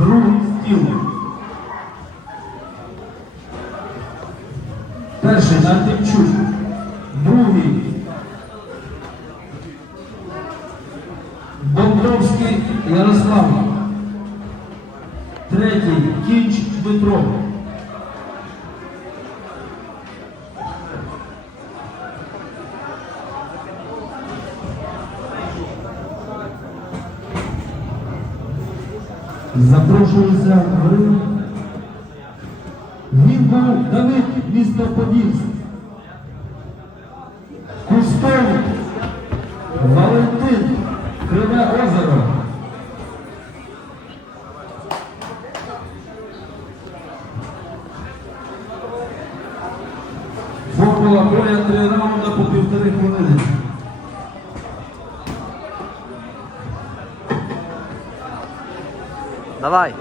другий стілник. Перший Тимчук. Другий. Бобровський Ярослав. Третій кінч Дмитро. Запрошується був Давид, місто Подільськ. Кустов Валентин, Криве Озеро. Формула боя три раунда по півтори хвилини. Давай.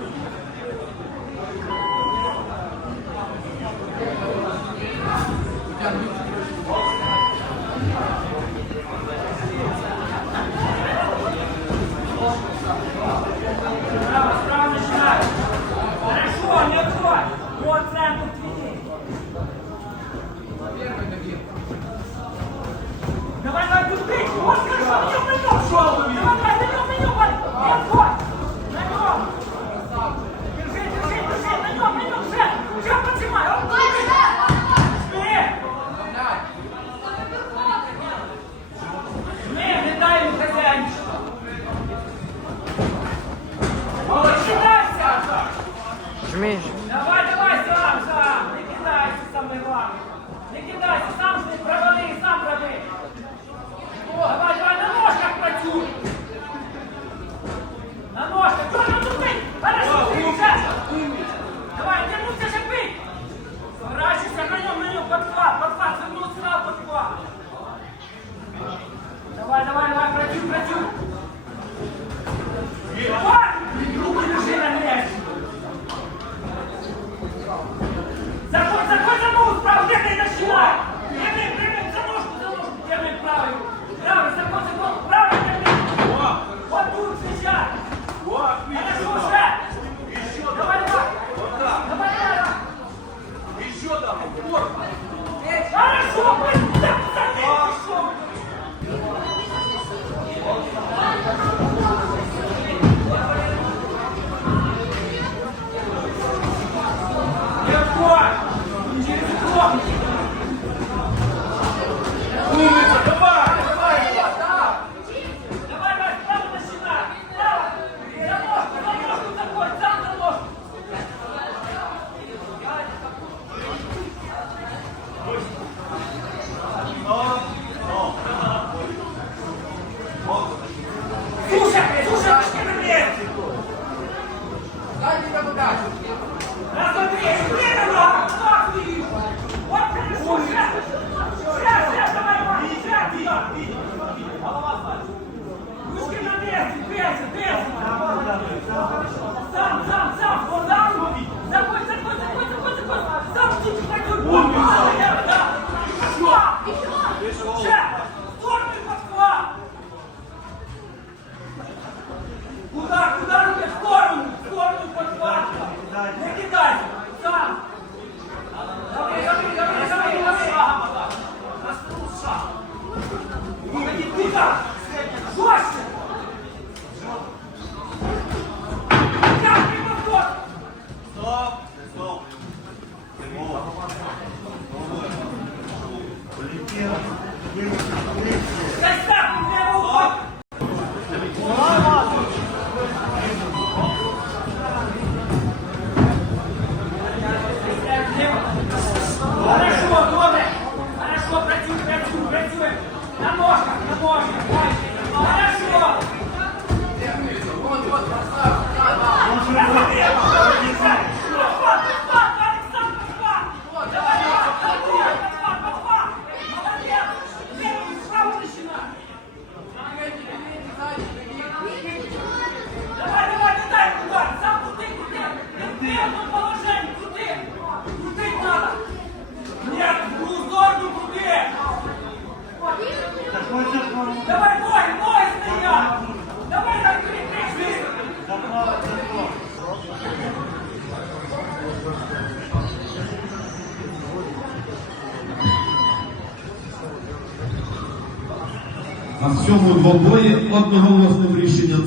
mais працюй, працюй, працюй. На ножках, на ножках. Хорошо. Вот, вот, красавчик. А в цьому двобої одноголосним рішенням